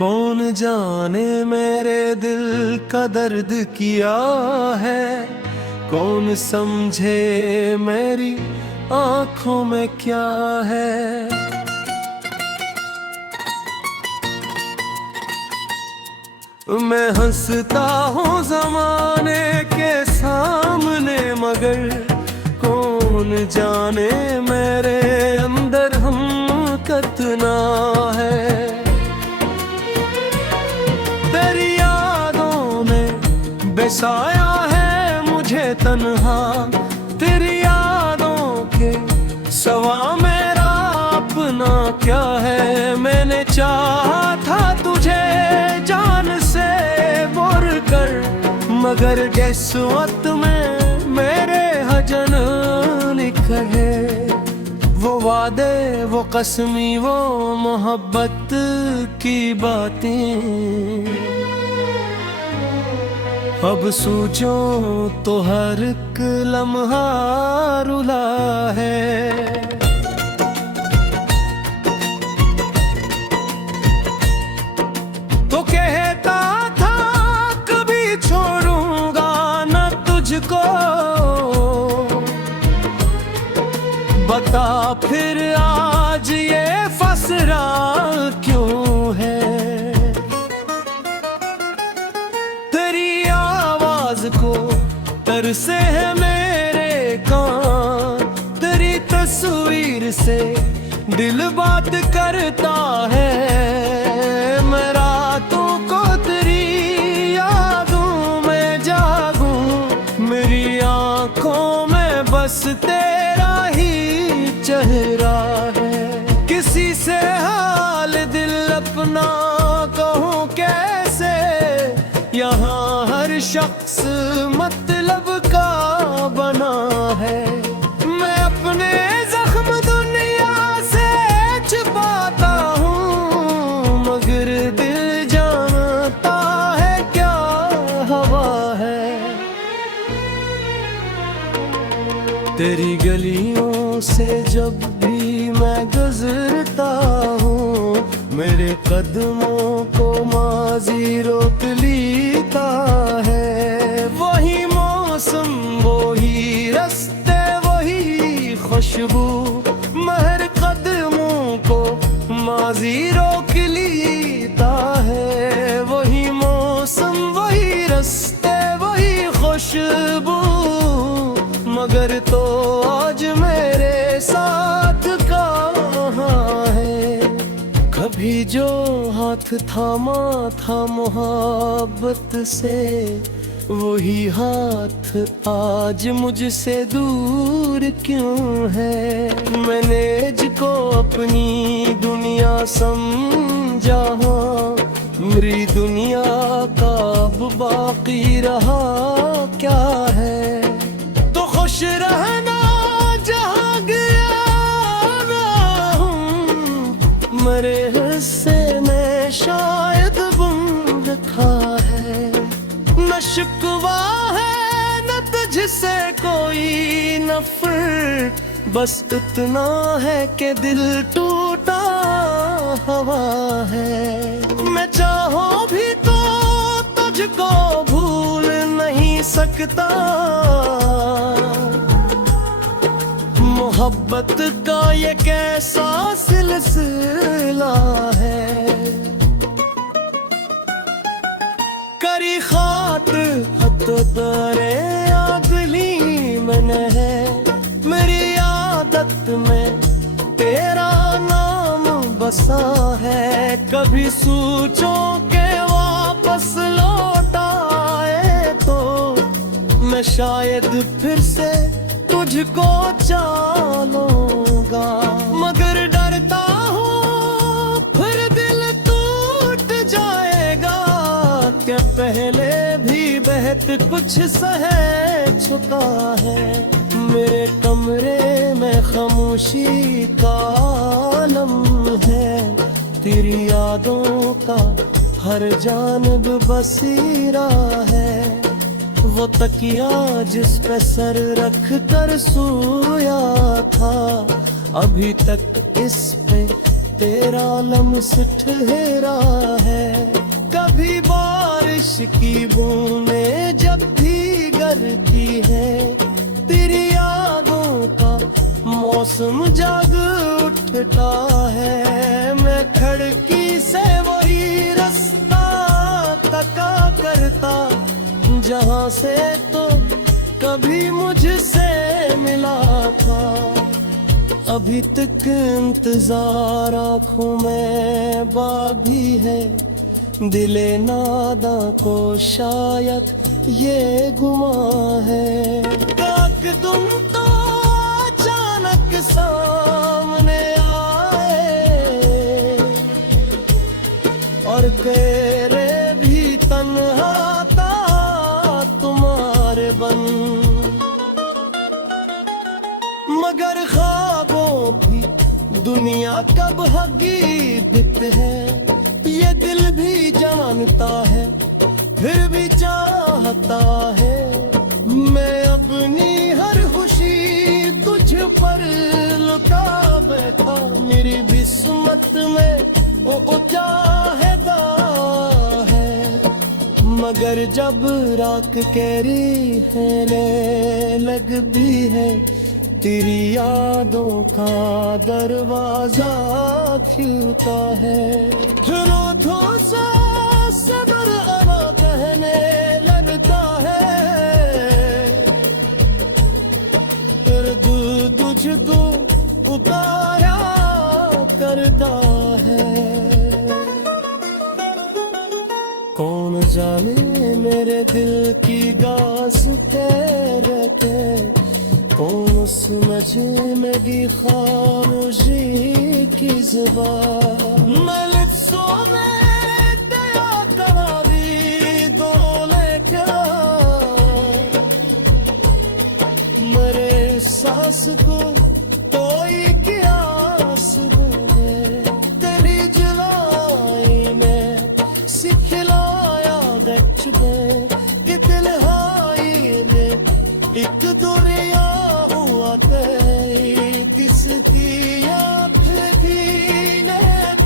कौन जाने मेरे दिल का दर्द किया है, कौन समझे मेरी आंखों में क्या है। मैं हंसता हूँ ज़माने के सामने, मगर कौन जाने मेरे अंदर हम कितना है। तेरी यादों ने बसाया है मुझे तन्हा, तेरी यादों के सवा मेरा अपना क्या है। मैंने चाहा था तुझे जान से बोर कर, मगर किस्मत में मेरे हजन लिखा है। वो वादे, वो कसमी, वो मोहब्बत की बातें अब सोचो तो हर एक लम्हा रुला है। तो कहता था कभी छोड़ूंगा न तुझको, बता फिर आज ये फसरा क्यों है। तेरी आवाज को तरसे है मेरे कान, तेरी तस्वीर से दिल बात करता है। मैं रातों को तेरी यादों में जागूं, मेरी आंखों में बस तेरा ही चेहरा है। किसी से हाल दिल अपना कहूँ कैसे, यहाँ हर शख्स मतलब का बना है। मैं अपने जख्म दुनिया से छुपाता हूँ, मगर दिल जानता है क्या हवा है। तेरी गलियों से जब भी मैं गुजरता हूँ, मेरे कदमों को माजी रोक लेता है। वही मौसम, वही रास्ते, वही खुशबू, महर कदमों को माजी रोक लेता है। वही मौसम, वही रास्ते, वही खुशबू, मगर तो आज मेरे साथ कहाँ है। कभी जो हाथ थामा था मोहब्बत से, वही हाथ आज मुझसे दूर क्यों है। मैंने जिसको अपनी दुनिया समझा, मेरी दुनिया का अब बाकी रहा क्या है। तो खुश रहना जहाँ गया ना हूँ, मेरे हिस्से में शायद गुम रखा है। न शिकवा है न तुझसे कोई नफरत, बस इतना है कि दिल टूटा हवा है। मैं चाहूं भी तो तुझको भूल नहीं सकता, मोहब्बत का ये कैसा सिलसिला है। करी खातिर तो तेरे अगली मैंने है, मेरी आदत में तेरा नाम बसा है। कभी सोचो के वापस लौट आए तो मैं शायद फिर से तुझको चालूंगा, मगर डरता हूँ फिर दिल टूट जाएगा। क्या पहले भी बहत कुछ सह चुका है। मेरे कमरे में खामोशी का आलम है, तेरी यादों का हर जानब बसीरा है। वो तकिया जिस पे सर रख कर सोया था, अभी तक इस पे तेरा लम्स ठहरा है। की बूंदें जब भी गिरती है, तेरी यादों का मौसम जाग उठता है। मैं खिड़की से वही रास्ता तका करता, जहाँ से तो कभी मुझसे मिला था। अभी तक इंतजार आँखों में बाकी है, दिले नादा को शायद ये गुमा है। ताक तुम तो अचानक सामने आए और तेरे भी तन्हा था तुम्हारे बन, मगर ख्वाबों की दुनिया कब हकीकत है ये दिल भी जानता है, फिर भी चाहता है। मैं अपनी हर खुशी तुझ पर लुटा बैठा, मेरी किस्मत में वो मुजाहिदा है। मगर जब रात कहरी है लगती है, तेरी यादों का दरवाजा खिलता है। रोधों से सबर अना कहने लगता है, दर्द तुझको उतारा करता है। कौन जाने मेरे दिल की गास रहते, कौन समझे मेरी खामोशी की ज़ुबान। मैं लिफ्ज़ों में तेरा तरावी दो लेके मेरे सांस को कोई कियास बोले, तेरी जुलाई में सिखलाया गच में कि दिलहाई में एक दुनिया किसकी याद भी नहीं।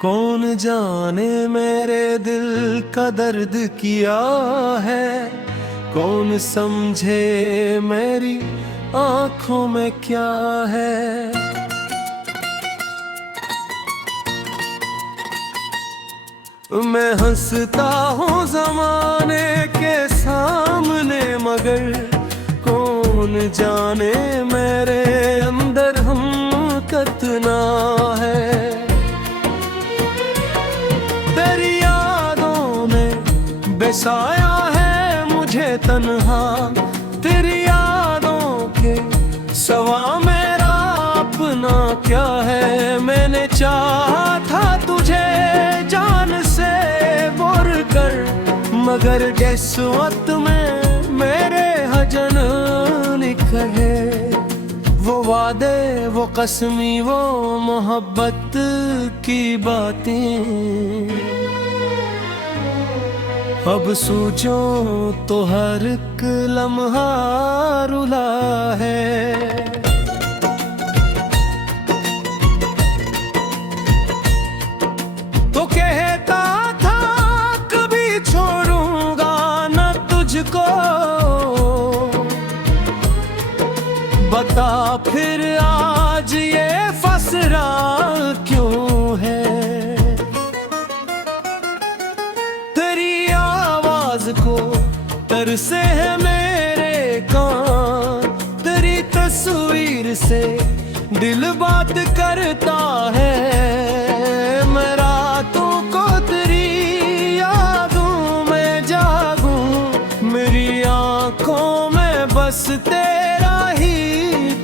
कौन जाने मेरे दिल का दर्द किया है, कौन समझे मेरी आँखों में क्या है। मैं हंसता हूँ ज़माने के सामने, मगर कौन जाने मेरे अंदर हम कितना है। बसाया है मुझे तन्हा, तेरी यादों के सवा मेरा अपना क्या है। मैंने चाहा था तुझे जान से बोर कर, मगर किस्मत में मेरे हजन लिखा है। वो वादे, वो कसमी, वो मोहब्बत की बातें अब सोचो तो हर एक लम्हा रुला है। तो कहता था कभी छोड़ूंगा न तुझको, बता फिर आज ये फसरा क्यों है। को तरसे है मेरे कान, तेरी तस्वीर से दिल बात करता है। मैं रातों को तेरी यादों में जागूं, मेरी आंखों में बस तेरा ही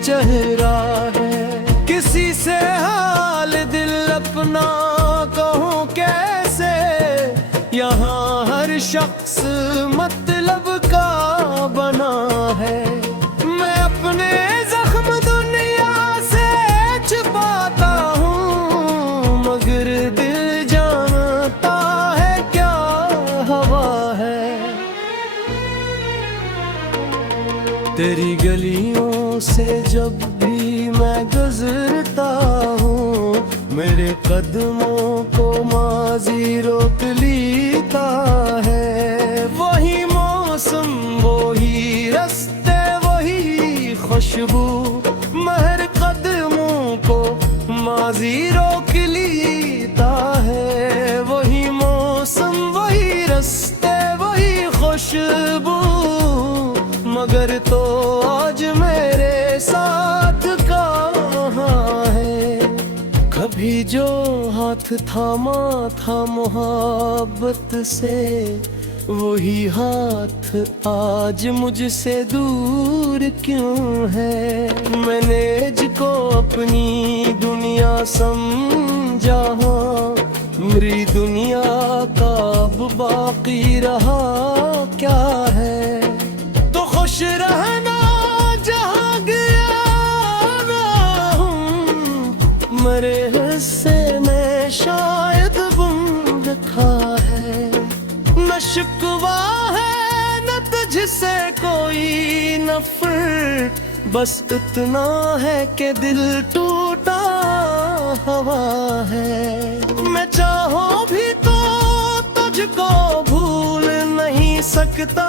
चेहरा है। किसी से हाल दिल अपना कहूँ कैसे, या शख्स मतलब का बना है। मैं अपने जख्म दुनिया से छुपाता हूँ, मगर दिल जानता है क्या हवा है। तेरी गलियों से जब भी मैं गुजरता हूँ, मेरे कदमों को माजी रोक लेता है। वही मौसम, वही रास्ते, वही खुशबू, महर कदमों को माजी रोक लेता है। वही मौसम, वही रास्ते, वही खुशबू, मगर तो आज मेरे साथ कहाँ है। कभी जो हाथ थामा था मोहब्बत से, वही हाथ आज मुझसे दूर क्यों है। मैंने जिसको अपनी दुनिया समझा, मेरी दुनिया का अब बाकी रहा क्या है। तो खुश रहना जहाँ गया ना हूँ, मेरे हिस्से में शायद गुम रखा है। न शिकवा है न तुझसे कोई नफरत, बस इतना है कि दिल टूटा हवा है। मैं चाहूं भी तो तुझको भूल नहीं सकता,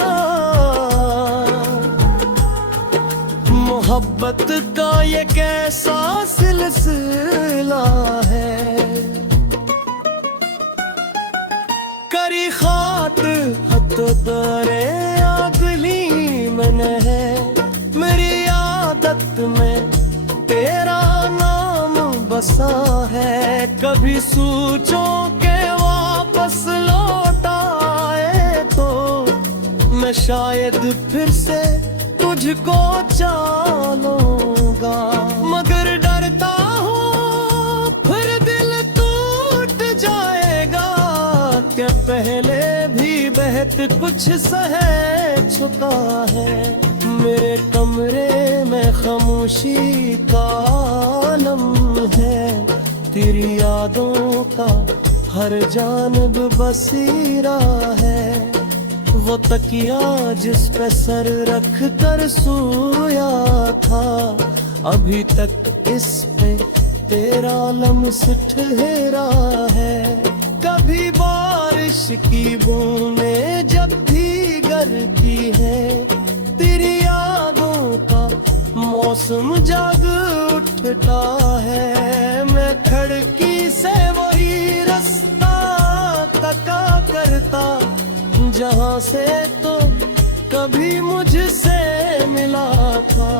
मोहब्बत का ये कैसा सिलसिला है। करी खात हत तरे अगली मन है, मेरी आदत में तेरा नाम बसा है। कभी सोचो के वापस लौट आए तो मैं शायद फिर से तुझको चालूंगा, मगर डरता हूँ फिर दिल टूट जाएगा। क्या पहले भी बहत कुछ सह चुका है। मेरे कमरे में खामोशी का आलम है, तेरी यादों का हर जानब बसीरा है। वो तकिया जिस पे सर रख कर सोया था, अभी तक इस पे तेरा लम्स ठहरा है। कभी बारिश की बूंदें जब भी गिरती है, तेरी यादों का मौसम जाग उठता है। मैं खिड़की से वही रास्ता तका करता, जहाँ से तो कभी मुझसे मिला था।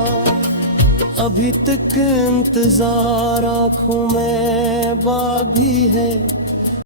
अभी तक इंतजार आँखों में बाकी है,